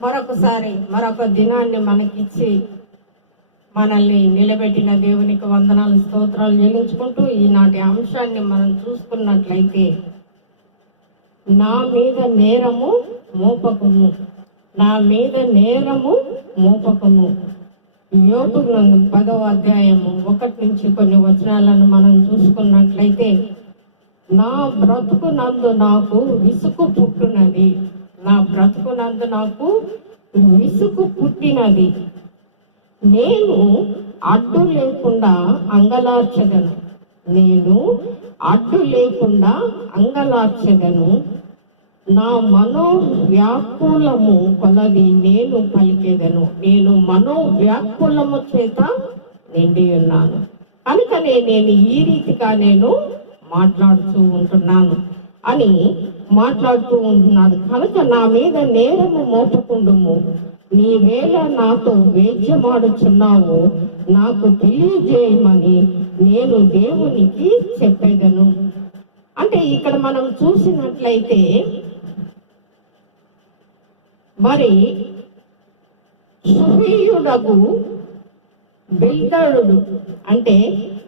మరొకసారి మరొక దినాన్ని మనకిచ్చి మనల్ని నిలబెట్టిన దేవునికి వందనాలు స్తోత్రాలు చెల్లించుకుంటూ ఈనాటి అంశాన్ని మనం చూసుకున్నట్లయితే నా మీద నేరము మోపకము. నా మీద నేరము మోపకము. యోగు గ్రంథం పదవ అధ్యాయము ఒకటి నుంచి కొన్ని వచనాలను మనం చూసుకున్నట్లయితే నా బ్రతుకు నందు నాకు విసుగు పుట్టినది. నా బ్రతుకు నందు నాకు విసుగు పుట్టినది. నేను అడ్డు లేకుండా అంగలార్చగను నేను అడ్డు లేకుండా అంగలార్చగను నా మనో వ్యాకులము కొలది నేను పలికేదను. నేను మనో వ్యాకులము చేత నిండి ఉన్నాను. కనుకనే నేను ఈ రీతిగా నేను మాట్లాడుతూ ఉంటున్నాను అని మాట్లాడుతూ ఉంటున్నాడు. కనుక నా మీద నేరము మోపకుండుము. నీవేళ నాతో వేద్యమాడుచున్నావు నాకు తెలియజేయమని నేను దేవునికి చెప్పేదను. అంటే ఇక్కడ మనం చూసినట్లయితే మరి సుహీయుడగు బిల్దడు అంటే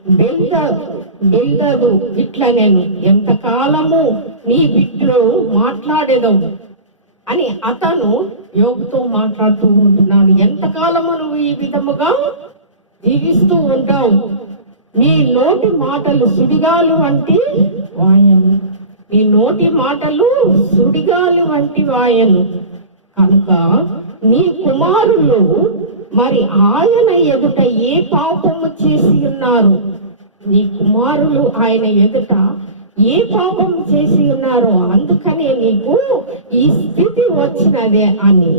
బిల్ద బిల్దడు ఇట్లా నేను ఎంతకాలము నీ బిడ్డలో మాట్లాడేదవు అని అతను యోగుతో మాట్లాడుతూ ఉంటున్నాడు. ఎంతకాలము నువ్వు ఈ విధముగా జీవిస్తూ ఉంటావు? నీ నోటి మాటలు సుడిగాలు వంటి వాయను. నీ నోటి మాటలు సుడిగాలు వంటి వాయను. కనుక నీ కుమారులు మరి ఆయన ఎదుట ఏ పాపము చేసి ఉన్నారు? నీ కుమారులు ఆయన ఎదుట ఏ పాపం చేసి ఉన్నారో అందుకనే నీకు ఈ స్థితి వచ్చినదే అని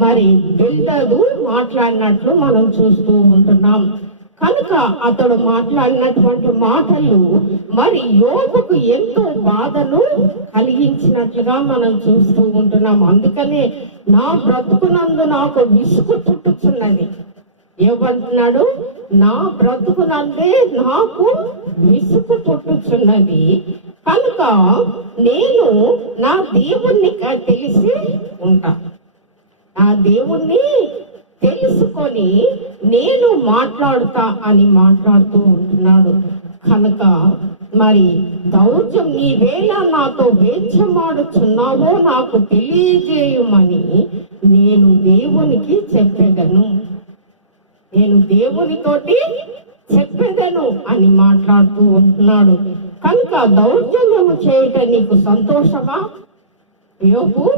మరి బిల్డరు మాట్లాడినట్లు మనం చూస్తూ ఉంటున్నాం. కనుక అతడు మాట్లాడినటువంటి మాటలు మరి యోగుకు ఎంతో బాధను కలిగించినట్లుగా మనం చూస్తూ ఉంటున్నాం. అందుకనే నా బ్రతుకునందు నాకు విసుగు చుట్టుచున్నది ఇవ్వబడుతున్నాడు నా బ్రతుకునందే నాకు విసుగు పుట్టుచున్నది. కనుక నేను నా దేవుణ్ణి తెలిసి ఉంటా. నా దేవుణ్ణి తెలుసుకొని నేను మాట్లాడుతా అని మాట్లాడుతూ ఉంటున్నాడు. కనుక మరి దౌర్జం నీ వేళ నాతో వేద్యమాడుచున్నావో నాకు తెలియజేయమని నేను దేవునికి చెప్పగలను. నేను దేవునితోటి చెప్పేదను అని మాట్లాడుతూ ఉంటున్నాడు. కనుక దౌర్జన్యము చేయట నీకు సంతోషమా? యోపు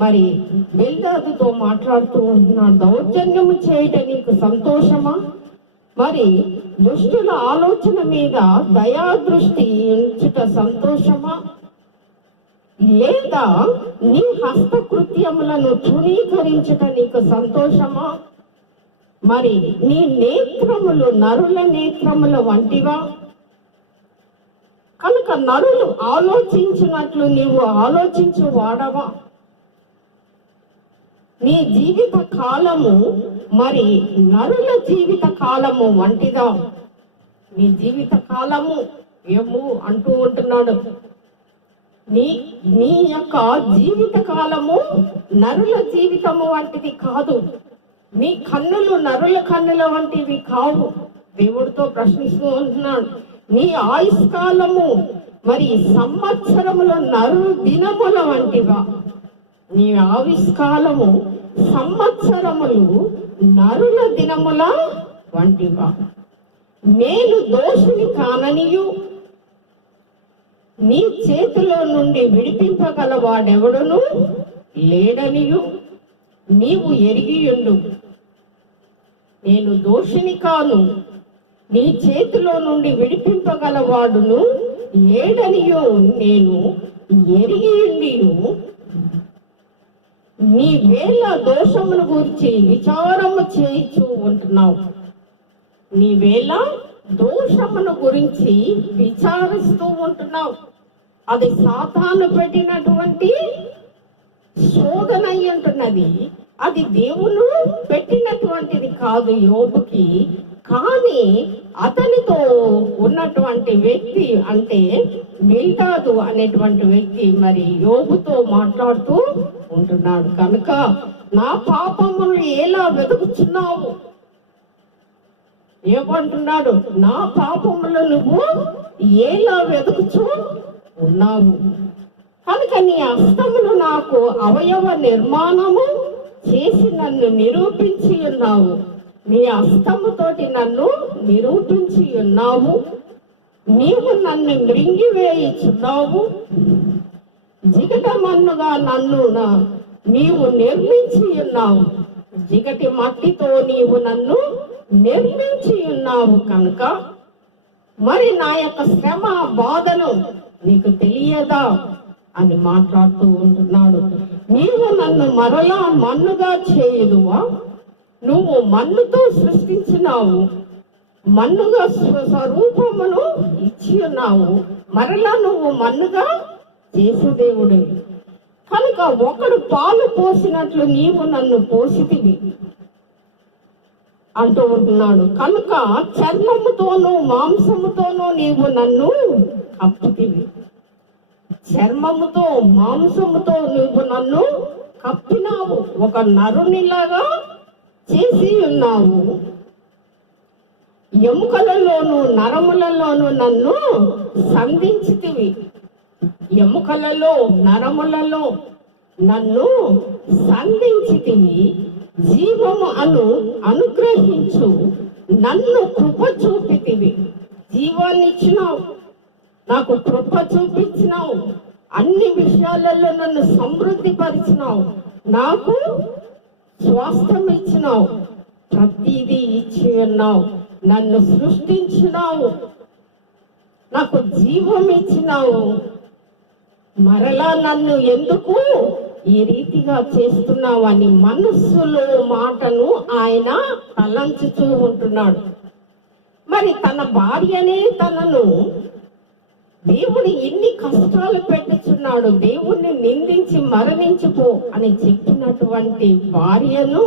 మరి బిల్దాదుతో మాట్లాడుతూ ఉంటున్నాడు. దౌర్జన్యము చేయట నీకు సంతోషమా? మరి దుష్టుల ఆలోచన మీద దయాదృష్టి ఉంచుట సంతోషమా? లేదా నీ హస్తకృత్యములను తృణీకరించుట నీకు సంతోషమా? మరి నీ నేత్రములు నరుల నేత్రముల వంటివా? కనుక నరులు ఆలోచించినట్లు నీవు ఆలోచించు వాడవా? నీ జీవిత కాలము మరి నరుల జీవిత కాలము వంటిదా? నీ జీవిత కాలము ఏమో అంటూ ఉంటున్నాడు. నీ నీ యొక్క జీవిత కాలము నరుల జీవితము వంటిది కాదు. నీ కన్నులు నరుల కన్నుల వంటివి కావు. దేవుడితో ప్రశ్నిస్తూ ఉంటున్నాడు. నీ ఆయుష్కాలము మరి సంవత్సరముల నరు దినముల వంటివా? నీ ఆవిష్కాలము సంవత్సరములు నరుల దినముల వంటివా? నేను దోషుని కాననియు. నీ చేతిలో నుండి విడిపింపగల వాడెవడును లేడనియు. నీవు ఎరిగియుండు నేను దోషిని కాను. నీ చేతిలో నుండి విడిపింపగలవాడును. ఏడనియో నేను ఎరిగి నీ వేళ దోషమును గురించి విచారము చేయించు ఉంటున్నావు. నీ వేళ దోషమును గురించి విచారిస్తూ ఉంటున్నావు. అది సాతాను పెట్టినటువంటి శోధన అంటున్నది అది దేవుడు పెట్టినటువంటిది కాదు యోబుకి. కానీ అతనితో ఉన్నటువంటి వ్యక్తి అంటే మిల్టాదు అనేటువంటి వ్యక్తి మరి యోగుతో మాట్లాడుతూ ఉంటున్నాడు. కనుక నా పాపమును ఎలా వెతుకుతున్నావు ఏమంటున్నాడు? నా పాపములు నువ్వు ఎలా వెతుకుచూ ఉన్నావు? కనుక నీ హస్తములు నాకు అవయవ నిర్మాణము చేసి నన్ను నిరూపించి ఉన్నావు. నీ హస్తముతోటి నన్ను నిరూపించి ఉన్నావు. నీవు నన్ను మృంగివేయిచున్నావు. జిగట మన్నుగా నన్ను నీవు నిర్మించి ఉన్నావు. జిగటి మట్టితో నీవు నన్ను నిర్మించి ఉన్నావు కనుక మరి నా యొక్క శ్రమ బాధను నీకు తెలియదా? అని మాట్లాడుతూ ఉంటున్నాడు. నీవు నన్ను మరలా మన్నుగా చేయుదువా? నువ్వు మన్నుతో సృష్టించినావు మన్నుగా స్వ- స్వరూపమును ఇచ్చి ఉన్నావు మరలా నువ్వు మన్నుగా చేసే దేవుడు. కనుక ఒకడు పాలు పోసినట్లు నీవు నన్ను పోసితివి అంటూ ఉంటున్నాడు. కనుక చర్మముతోనూ మాంసముతోనూ నీవు నన్ను కప్పుతివి. చర్మముతో మాంసముతో నువ్వు నన్ను కప్పినావు. ఒక నరునిలాగా చేసి ఉన్నావు. ఎముకలలోను నరములలోను నన్ను సంధించితివి. ఎముకలలో నరములలో నన్ను సంధించితివి. జీవము అను అనుగ్రహించు. నన్ను కృప చూపితివి. జీవాన్ని ఇచ్చినావు నాకు కృప చూపించినావు. అన్ని విషయాలలో నన్ను సమృద్ధి పరిచినావు నాకు స్వాస్థ్యం ఇచ్చినావు. ప్రతిదీ ఇచ్చి ఉన్నావు. నన్ను సృష్టించినావు. నాకు జీవం ఇచ్చినావు. మరలా నన్ను ఎందుకు ఈ రీతిగా చేస్తున్నావు అని మనస్సులో మాటను ఆయన తలంచుతూ ఉంటున్నాడు. మరి తన భార్యనే తనను దేవుని ఎన్ని కష్టాలు పెట్టుచున్నాడు దేవుణ్ణి నిందించి మరణించుకో అని చెప్పినటువంటి భార్యను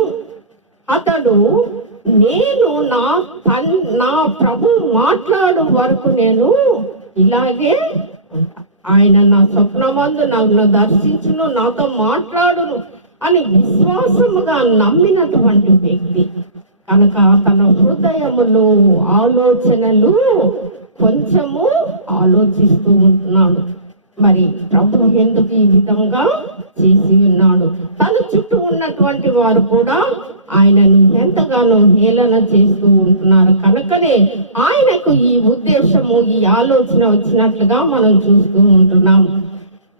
అతడు నేను నా తన్ నా ప్రభు మాట్లాడు వరకు నేను ఇలాగే ఆయన నా స్వప్నమందు నన్ను దర్శించును నాతో మాట్లాడును అని విశ్వాసముగా నమ్మినటువంటి వ్యక్తి. కనుక తన హృదయములు ఆలోచనలు కొంచెము ఆలోచిస్తూ ఉంటున్నాడు మరి ప్రభు ఎందుకు ఈ విధంగా చేసి ఉన్నాడు? తన చుట్టూ ఉన్నటువంటి వారు కూడా ఆయనను ఎంతగానో హేళన చేస్తూ ఉంటున్నారు. కనుకనే ఆయనకు ఈ ఉద్దేశము ఈ ఆలోచన వచ్చినట్లుగా మనం చూస్తూ ఉంటున్నాం.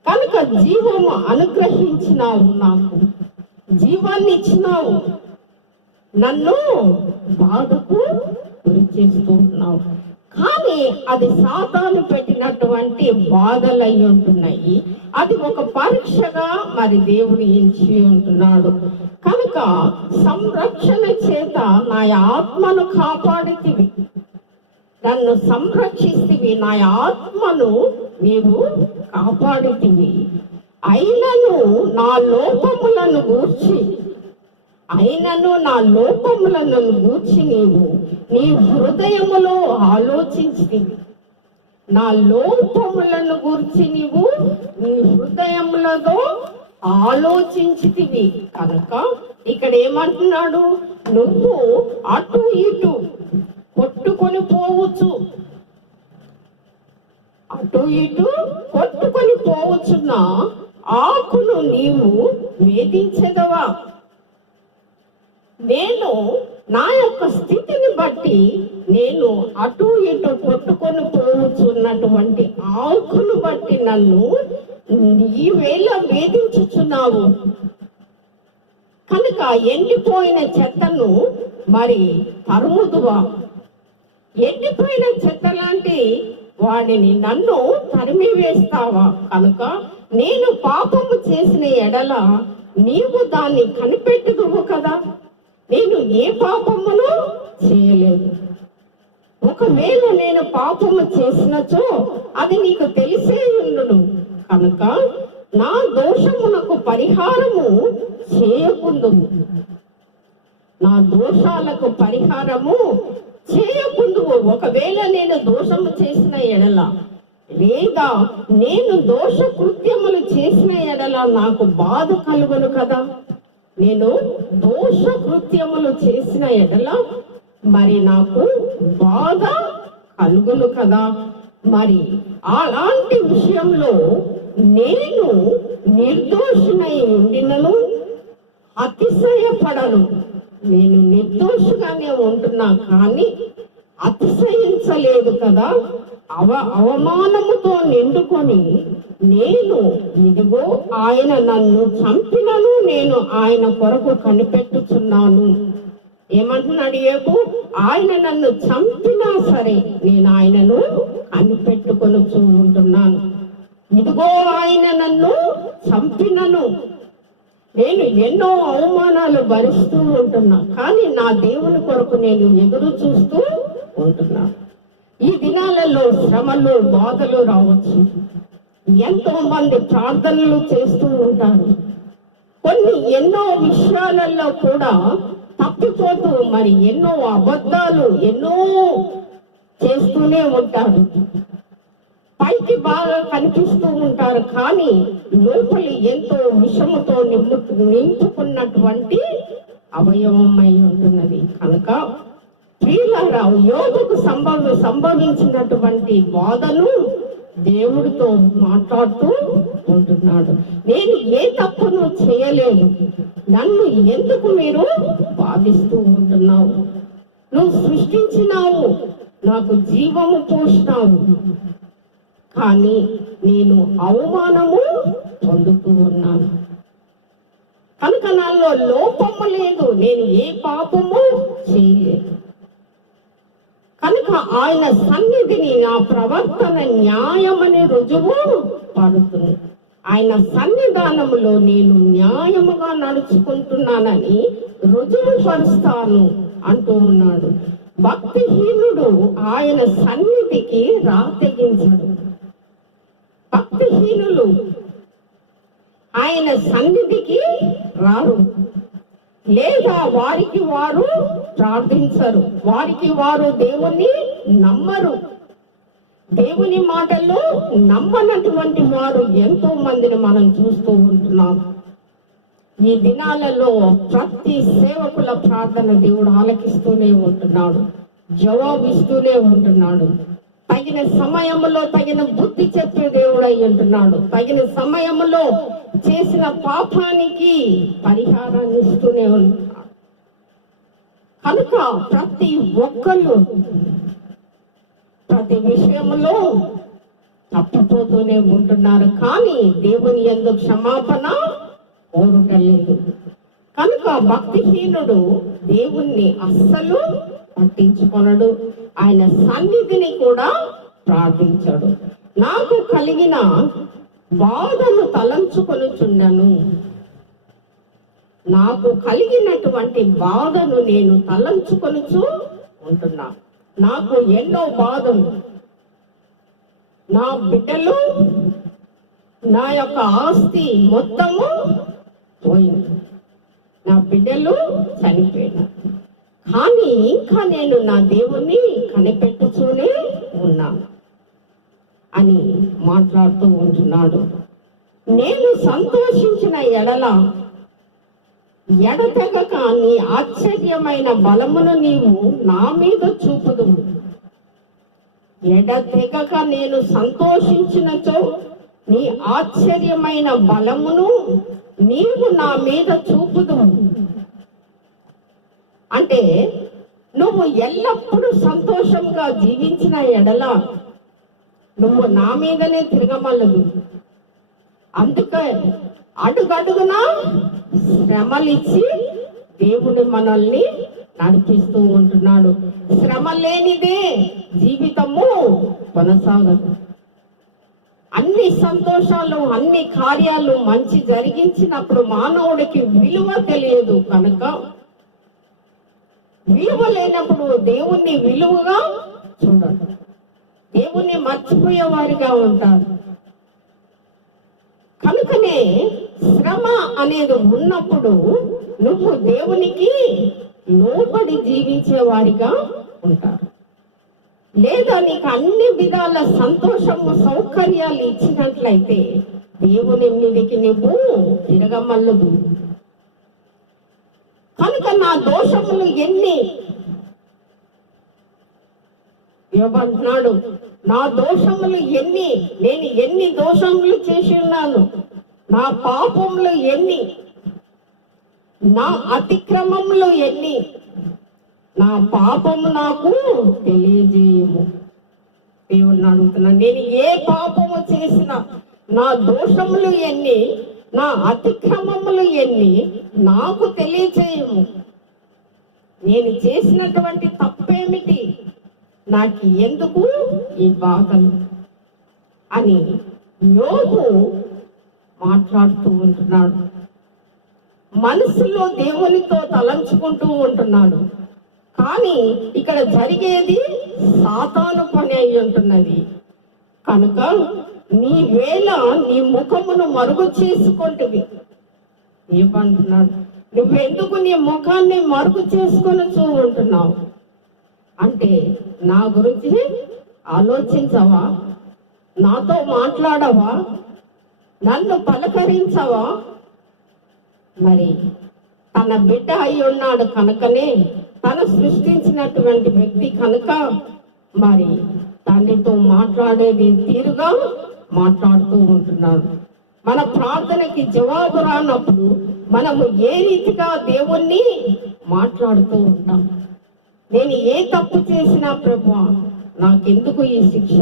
కనుక జీవము అనుగ్రహించినావు నాకు. జీవాన్ని ఇచ్చినావు. నన్ను బాధకు గురి చేస్తూ ఉన్నావు. కానీ అది సాతాను పెట్టినటువంటి బాధలు అయి ఉంటున్నాయి. అది ఒక పరీక్షగా మరి దేవుడు ఎంచి ఉంటున్నాడు. కనుక సంరక్షణ చేత నా ఆత్మను కాపాడితివి. నన్ను సంరక్షిస్తివి. నా ఆత్మను నీవు కాపాడితివి. అయినను నా లోపములను గూర్చి అయినను నా లోపములను గూర్చి నీవు. నీ హృదయములో ఆలోచించితివి నా లోపములను గూర్చి నీవు నీ హృదయములతో ఆలోచించితివి కనుక ఇక్కడ ఏమంటున్నాడు? నువ్వు అటు ఇటు కొట్టుకొని పోవచ్చు. అటు ఇటు కొట్టుకొని పోవచ్చున్న ఆకును నీవు వేధించదవా? నేను నా యొక్క స్థితిని బట్టి నేను అటు ఇటు కొట్టుకొని పోవచ్చున్నటువంటి ఆకును బట్టి నన్ను ఈవేళ వేధించుచున్నావు. కనుక ఎండిపోయిన చెత్తను మరి తరుముదువా? ఎండిపోయిన చెత్త లాంటి వాడిని నన్ను తరిమి వేస్తావా కనుక నేను పాపము చేసిన ఎడల నీవు దాన్ని కనిపెట్టుదువు కదా. నేను ఏ పాపమును చేయలేదు. ఒకవేళ నేను పాపము చేసినచో అది నీకు తెలిసే ఉండును. కనుక నా దోషమునకు పరిహారము చేయకుందుము నా దోషాలకు పరిహారము చేయకుందుము ఒకవేళ నేను దోషము చేసిన ఎడల లేదా నేను దోష కృత్యములు చేసిన ఎడల నాకు బాధ కలుగును కదా? నేను దోష కృత్యములు చేసిన ఎడల మరి నాకు బాధ కలుగును కదా. మరి అలాంటి విషయంలో నేను నిర్దోషినై ఉండినను అతిశయపడను. నేను నిర్దోషిగానే ఉంటున్నా కానీ అతిశయించలేదు కదా. అవ అవమానముతో నిండుకొని నేను ఇదిగో ఆయన నన్ను చంపినను నేను ఆయన కొరకు కనిపెట్టుచున్నాను. ఏమంటున్నాడు ఏపు ఆయన నన్ను చంపినా సరే నేను ఆయనను కనిపెట్టుకొని ఉంటున్నాను. ఇదిగో ఆయన నన్ను చంపినను. నేను ఎన్నో అవమానాలు భరిస్తూ ఉంటున్నా కానీ నా దేవుని కొరకు నేను ఎదురు చూస్తూ ఉంటున్నా. ఈ దినాలలో శ్రమలు బాధలు రావచ్చు. ఎంతో మంది ప్రార్థనలు చేస్తూ ఉంటారు. కొన్ని ఎన్నో విషయాలలో కూడా తప్పిపోతూ మరి ఎన్నో అబద్ధాలు ఎన్నో చేస్తూనే ఉంటారు. పైకి బాగా కనిపిస్తూ ఉంటారు. కానీ లోపలి ఎంతో విషముతో నింపు నింపుకున్నటువంటి అవయవమై ఉంటున్నది. కనుక ప్రియులారా యోగుకు సంభవ సంభవించినటువంటి బాధలు దేవుడితో మాట్లాడుతూ ఉంటున్నాడు. నేను ఏ తప్పును చేయలేను. నన్ను ఎందుకు మీరు బాధిస్తూ ఉంటున్నావు? నువ్వు సృష్టించినావు నాకు జీవము పోసినావు. కానీ నేను అవమానము పొందుతూ ఉన్నాను. కనుక నాలో లోపము లేదు. నేను ఏ పాపము చేయలేదు కనుక ఆయన సన్నిధిని నా ప్రవర్తన న్యాయమని రుజువు పడుతుంది. ఆయన సన్నిధానములో నేను న్యాయముగా నడుచుకుంటున్నానని రుజువు పరుస్తాను అంటూ ఉన్నాడు. భక్తిహీనుడు ఆయన సన్నిధికి రాతెగించడు. భక్తిహీనులు ఆయన సన్నిధికి రారు. లేదా వారికి వారు ప్రార్థించరు. వారికి వారు దేవుణ్ణి నమ్మరు. దేవుని మాటల్లో నమ్మనటువంటి వారు ఎంతో మందిని మనం చూస్తూ ఉంటున్నాం. ఈ దినాలలో ప్రతి సేవకుల ప్రార్థన దేవుడు ఆలకిస్తూనే ఉంటున్నాడు. జవాబిస్తూనే ఉంటున్నాడు. తగిన సమయంలో తగిన బుద్ధి చెప్పే దేవుడు అయి ఉంటున్నాడు. తగిన సమయంలో చేసిన పాపానికి పరిహారాన్ని ఇస్తూనే ఉంటున్నాడు కనుక ప్రతి ఒక్కళ్ళు ప్రతి విషయంలో తప్పిపోతూనే ఉంటున్నారు. కానీ దేవుని ఎందుకు క్షమాపణ కోరుటలేదు. కనుక భక్తిహీనుడు దేవుణ్ణి అస్సలు పట్టించుకొనడు. ఆయన సన్నిధిని కూడా ప్రార్థించాడు. నాకు కలిగిన బాధను తలంచుకొనుచున్నాను. నాకు కలిగినటువంటి బాధను నేను తలంచుకొనుచు ఉంటున్నా. నాకు ఎన్నో బాధలు. నా బిడ్డలు నా యొక్క ఆస్తి మొత్తము పోయింది. నా బిడ్డలు చనిపోయినారు. కానీ ఇంకా నేను నా దేవుణ్ణి కనిపెట్టుతూనే ఉన్నాను అని మాట్లాడుతూ ఉంటున్నాడు. నేను సంతోషించిన ఎడల ఎడతెగక నీ ఆశ్చర్యమైన బలమును నీవు నా మీద చూపుదు ఎడతెగక నేను సంతోషించినచో నీ ఆశ్చర్యమైన బలమును నీవు నా మీద చూపుదు అంటే నువ్వు ఎల్లప్పుడూ సంతోషంగా జీవించిన ఎడల నువ్వు నా మీదనే తిరగమల్లదు. అందుకే అడుగడుగునా శ్రమలిచ్చి దేవుడు మనల్ని నడిపిస్తూ ఉంటున్నాడు. శ్రమ లేనిదే జీవితము కొనసాగదు. అన్ని సంతోషాలు అన్ని కార్యాలు మంచి జరిగించినప్పుడు మానవుడికి విలువ తెలియదు కనుక విలువ లేనప్పుడు దేవుణ్ణి విలువగా చూడడు దేవుణ్ణి మర్చిపోయే వారిగా ఉంటారు. కనుకనే శ్రమ అనేది ఉన్నప్పుడు నువ్వు దేవునికి లోబడి జీవించే వారిగా ఉంటారు. లేదా నీకు అన్ని విధాల సంతోషము సౌకర్యాలు ఇచ్చినట్లయితే దేవుని మీదకి నువ్వు తిరగమల్లదు దోషములు ఎన్ని? ఏమంటున్నాడు నా దోషములు ఎన్ని? నేను ఎన్ని దోషములు చేసి ఉన్నాను? నా పాపములు ఎన్ని? నా అతిక్రమములు ఎన్ని? నా పాపము నాకు తెలియజేయము. దేవుడిని అడుగుతున్నాను నేను ఏ పాపము చేసినా నా దోషములు ఎన్ని? నా అతిక్రమములు ఎన్ని? నాకు తెలియజేయము. నేను చేసినటువంటి తప్పేమిటి? నాకు ఎందుకు ఈ బాధలు? అని యోగు మాట్లాడుతూ ఉంటున్నాడు. మనసులో దేవునితో తలంచుకుంటూ ఉంటున్నాడు. కానీ ఇక్కడ జరిగేది సాతాను పని అయి ఉంటున్నది. కనుక నీ వేళ నీ ముఖమును మరుగు చేసుకుంటువి. ఏమంటున్నాడు? నువ్వెందుకు నీ ముఖాన్ని మరుగు చేసుకొని చూ ఉంటున్నావు అంటే నా గురించి ఆలోచించవా? నాతో మాట్లాడవా? నన్ను పలకరించవా? మరి తన బిడ్డ అయి ఉన్నాడు కనుకనే తను సృష్టించినటువంటి వ్యక్తి కనుక మరి తండ్రితో మాట్లాడేది తీరుగా మాట్లాడుతూ ఉంటున్నాడు. మన ప్రార్థనకి జవాబు రానప్పుడు మనము ఏ రీతిగా దేవుణ్ణి మాట్లాడుతూ ఉంటాం? నేను ఏ తప్పు చేసినా ప్రభు నాకెందుకు ఈ శిక్ష?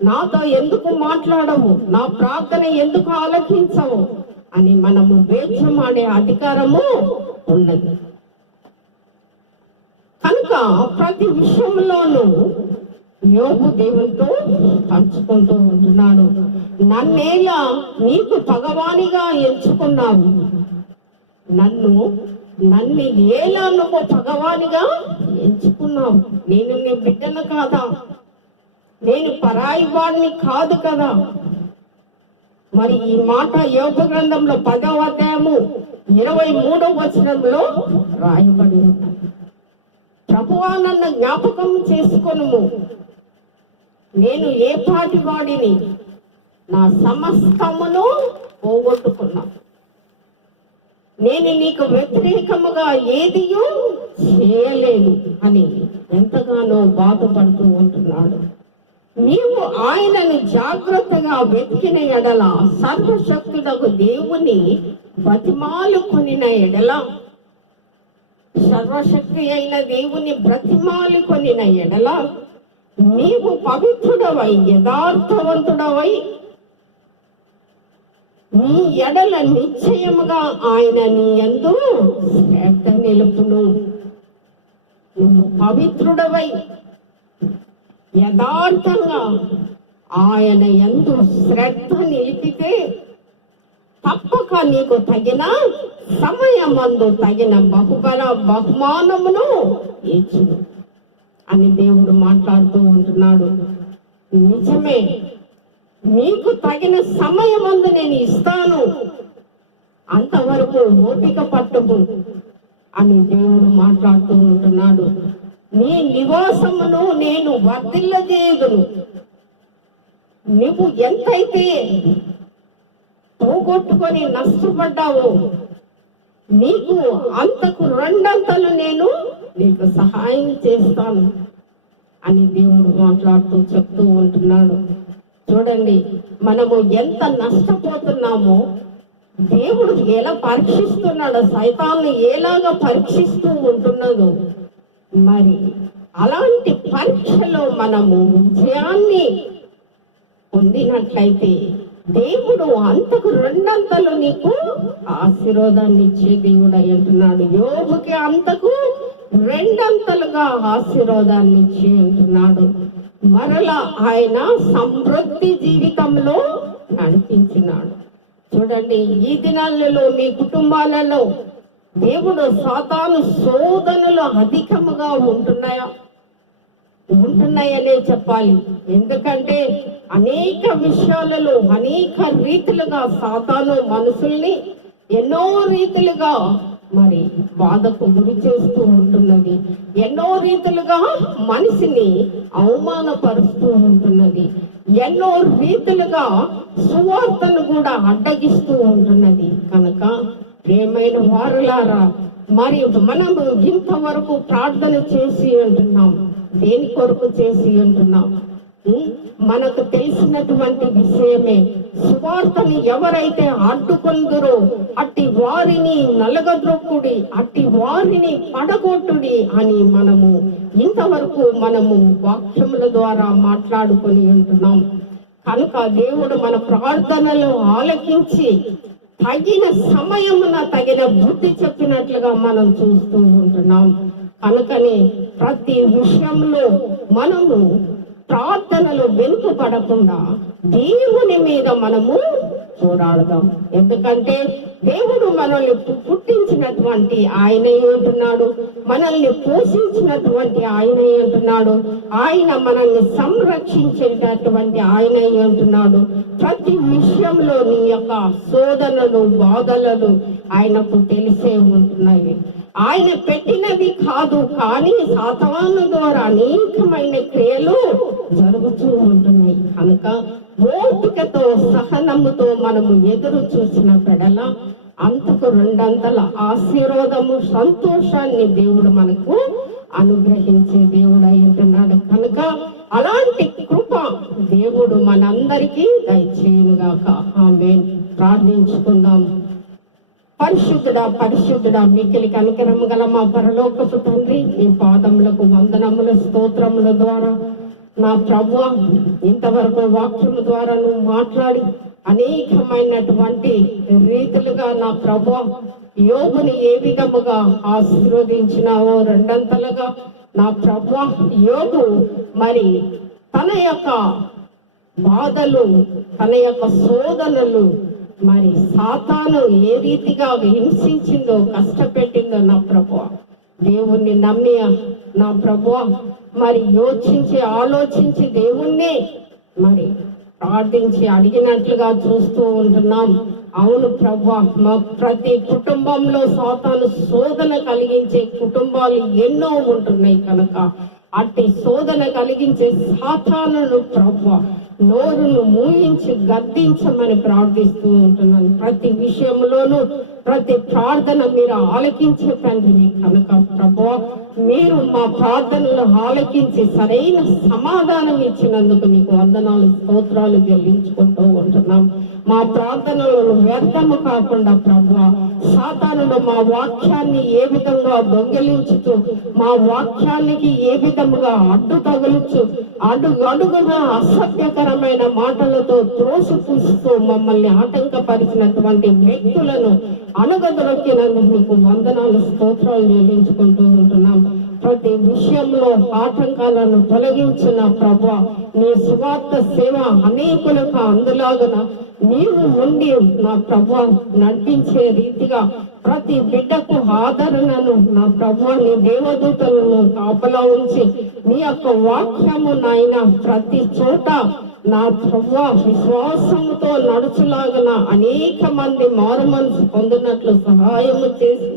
నాతో ఎందుకు మాట్లాడవు? నా ప్రార్థన ఎందుకు ఆలకించవు? అని మనము వేచమాడే అధికారము ఉన్నది కనుక ప్రతి విషయంలోనూ యోగు దేవునితో పంచుకుంటూ ఉంటున్నాడు. నన్నేలా నీకు భగవానిగా ఎంచుకున్నావు. నన్ను నన్ను ఏలా నువ్వు భగవానిగా ఎంచుకున్నావు. నేను నీ బిడ్డను కాదా? నేను పరాయి వాడిని కాదు కదా? మరి ఈ మాట యోగ గ్రంథంలో పదవ అధ్యాయము ఇరవై మూడవ వచనంలో రాయబడి ప్రభువా నన్ను జ్ఞాపకం చేసుకొనుము. నేను ఏ పాటి వాడిని నా సమస్తమును పోగొట్టుకున్నా. నేను నీకు వ్యతిరేకముగా ఏదియూ చేయలేదు అని ఎంతగానో బాధపడుతూ ఉంటున్నాడు. నీవు ఆయనను జాగ్రత్తగా వెతికిన ఎడల సర్వశక్తుడకు దేవుని బతిమాలు కొనిన ఎడల సర్వశక్తి అయిన దేవుని బ్రతిమాలు కొనిన ఎడల నీవు పవిత్రుడవై యథార్థవంతుడవై. నీ ఎడల నిశ్చయముగా ఆయన నీ ఎందు శ్రద్ధ నిలుపును. నువ్వు పవిత్రుడవై యథార్థంగా ఆయన ఎందు శ్రద్ధ నిలిపితే తప్పక నీకు తగిన సమయమందు తగిన బహుబల బహుమానమును ఇచ్చును. అని దేవుడు మాట్లాడుతూ ఉంటున్నాడు. నిజమే నీకు తగిన సమయం అందు నేను ఇస్తాను. అంతవరకు ఓపిక పట్టుకు అని దేవుడు మాట్లాడుతూ ఉంటున్నాడు. నీ నివాసమును నేను వర్ధిల్లజేయుదును. నువ్వు ఎంతైతే పోగొట్టుకొని నష్టపడ్డావో నీకు అంతకు రెండంతలు నీకు సహాయం చేస్తాను అని దేవుడు మాట్లాడుతూ చెప్తూ ఉంటున్నాడు. చూడండి మనము ఎంత నష్టపోతున్నామో దేవుడు ఎలా పరీక్షిస్తున్నాడు సైతాన్ని ఎలాగా పరీక్షిస్తూ ఉంటున్నదో మరి అలాంటి పరీక్షలో మనము విజయాన్ని పొందినట్లయితే దేవుడు అంతకు రెండంతలు నీకు ఆశీర్వాదాన్ని ఇచ్చే దేవుడు అయి అంటున్నాడు యోగుకి అంతకు రెండంతలుగా ఆశీర్వాదాన్ని ఇచ్చి ఉంటున్నాడు. మరలా ఆయన సమృద్ధి జీవితంలో నడిపించినాడు. చూడండి ఈ దినాలలో మీ కుటుంబాలలో దేవుడు సాతాను శోధనలు అధికముగా ఉంటున్నాయా? ఉంటున్నాయనే చెప్పాలి. ఎందుకంటే అనేక విషయాలలో అనేక రీతిలుగా సాతాను మనుషుల్ని ఎన్నో రీతిలుగా మరి బాధకు గురి చేస్తూ ఉంటున్నది. ఎన్నో రీతులుగా మనిషిని అవమానపరుస్తూ ఉంటున్నది. ఎన్నో రీతులుగా సువార్తను కూడా అడ్డగిస్తూ ఉంటున్నది. కనుక ప్రేమైన వారులారా మరి మనము ఇంతవరకు ప్రార్థన చేసి ఉంటున్నాం. దేని కొరకు చేసి ఉంటున్నాం? మనకు తెలిసినటువంటి విషయమే. సువార్తని ఎవరైతే అడ్డుకొందరో అట్టి వారిని నలగద్రొక్కుడి అట్టి వారిని పడగొట్టుడి అని మనము ఇంతవరకు మనము వాక్యముల ద్వారా మాట్లాడుకొని ఉంటున్నాం. కనుక దేవుడు మన ప్రార్థనలు ఆలకించి తగిన సమయమున తగిన బుద్ధి చెప్పినట్లుగా మనం చూస్తూ ఉంటున్నాం. కనుకనే ప్రతి విషయంలో మనము ప్రార్థనలు వెనుకపడకుండా దేవుని మీద మనము పోరాడదాం ఎందుకంటే దేవుడు మనల్ని పుట్టించినటువంటి ఆయన ఏంటున్నాడు మనల్ని పోషించినటువంటి ఆయన ఏంటున్నాడు ఆయన మనల్ని సంరక్షించేటటువంటి ఆయన ఏంటున్నాడు ప్రతి విషయంలో నీ యొక్క శోధనలు బాధలను ఆయనకు తెలిసే ఉంటున్నాయి. ఆయన పెట్టినవి కాదు కానీ సాతాను ద్వారా అనేకమైన క్రియలు జరుగుతూ ఉంటున్నాయి. కనుక ఓపికతో సహనముతో మనము ఎదురు చూసిన పెడల అంతకు రెండంతల ఆశీర్వాదము సంతోషాన్ని దేవుడు మనకు అనుగ్రహించే దేవుడు అయి ఉంటున్నాడు. కనుక అలాంటి కృప దేవుడు మనందరికీ దయచేయుగాక ఆమె ప్రార్థించుకుందాం. పరిశుద్ధుడా పరిశుద్ధుడా మిక్కిలి కనికరము గల మా పరలోకపు తండ్రి నీ పాదములకు వందనముల స్తోత్రముల ద్వారా. నా ప్రభు ఇంతవరకు వాక్యము ద్వారా నువ్వు మాట్లాడి అనేకమైనటువంటి రీతిలుగా నా ప్రభు యోగుని ఏ విధముగా ఆశీర్వదించినావో రెండంతలుగా. నా ప్రభు యోగు మరి తన యొక్క బాధలు తన యొక్క శోధనలు మరి సాతాను ఏ రీతిగా హింసించిందో కష్టపెట్టిందో నా ప్రభు దేవుణ్ణి నమ్మి నా ప్రభు మరి యోచించి ఆలోచించి దేవుణ్ణి మరి ప్రార్థించి అడిగినట్లుగా చూస్తూ ఉంటున్నాం. అవును ప్రభు మా ప్రతి కుటుంబంలో సాతాను శోధన కలిగించే కుటుంబాలు ఎన్నో ఉంటున్నాయి కనుక. అట్టి శోధన కలిగించే సాతానును ప్రభు నోరును మూయించి గద్దించమని ప్రార్థిస్తూ ఉంటున్నాను. ప్రతి విషయంలోనూ ప్రతి ప్రార్థన మీరు ఆలకించే తండ్రి కనుక ప్రభు మీరు మా ప్రార్థనలు ఆలకించి సరైన సమాధానం ఇచ్చినందుకు మీకు వందనాలు స్తోత్రాలు చెల్లించుకుంటూ ఉంటున్నాం. మా ప్రార్థనలను వ్యర్థము కాకుండా ప్రభా సాతానుడు మా వాక్యాన్ని ఏ విధంగా దొంగిలించుతూ మా వాక్యానికి ఏ విధముగా అడ్డు తగులుచు అడుగడుగుగా అడుగున అసభ్యకరమైన మాటలతో త్రోసిపుస్తూ మమ్మల్ని ఆటంకపరిచినటువంటి వ్యక్తులను అణగదొరకినందుకు మీకు వందనాలు స్తోత్రాలు చెల్లించుకుంటూ ఉంటున్నాం. ప్రతి విషయంలో ఆటంకాలను తొలగించిన ప్రభు నీ సువార్త సేవ అనేకులకు అందులాగన నీవు ఉండి నా ప్రభు నడిపించే రీతిగా ప్రతి బిడ్డకు ఆదరణను నా ప్రభు నీ దేవదూతలను కాపలా ఉంచి నీ యొక్క వాక్యము నాయన ప్రతి చోట నా ప్రభు విశ్వాసంతో నడుచులాగన అనేక మంది మారు మనసు పొందినట్లు సహాయము చేసి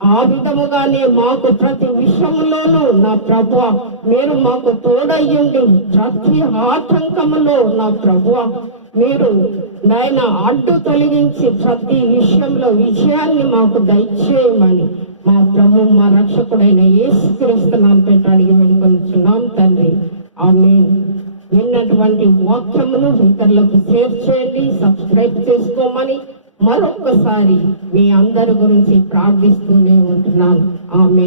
ఆ విధముగానే మాకు ప్రతి విషయంలోనూ నా ప్రభు మీరు మాకు తోడయ్యండి ప్రతి ఆటంకములో నా ప్రభు మీరు నాయన అడ్డు తొలగించి ప్రతి విషయంలో విజయాన్ని మాకు దయచేయమని మా ప్రభు మా రక్షకుడైన యేసుక్రీస్తు నామ పేట అడిగి వెళ్ళుకొనిచున్నాం తండ్రి. ఆమె విన్నటువంటి వాక్యమును ఇతరులకు షేర్ చేయండి సబ్స్క్రైబ్ చేసుకోమని మరొక్కసారి మీ అందరి గురించి ప్రార్థిస్తూనే ఉంటున్నాను. ఆమె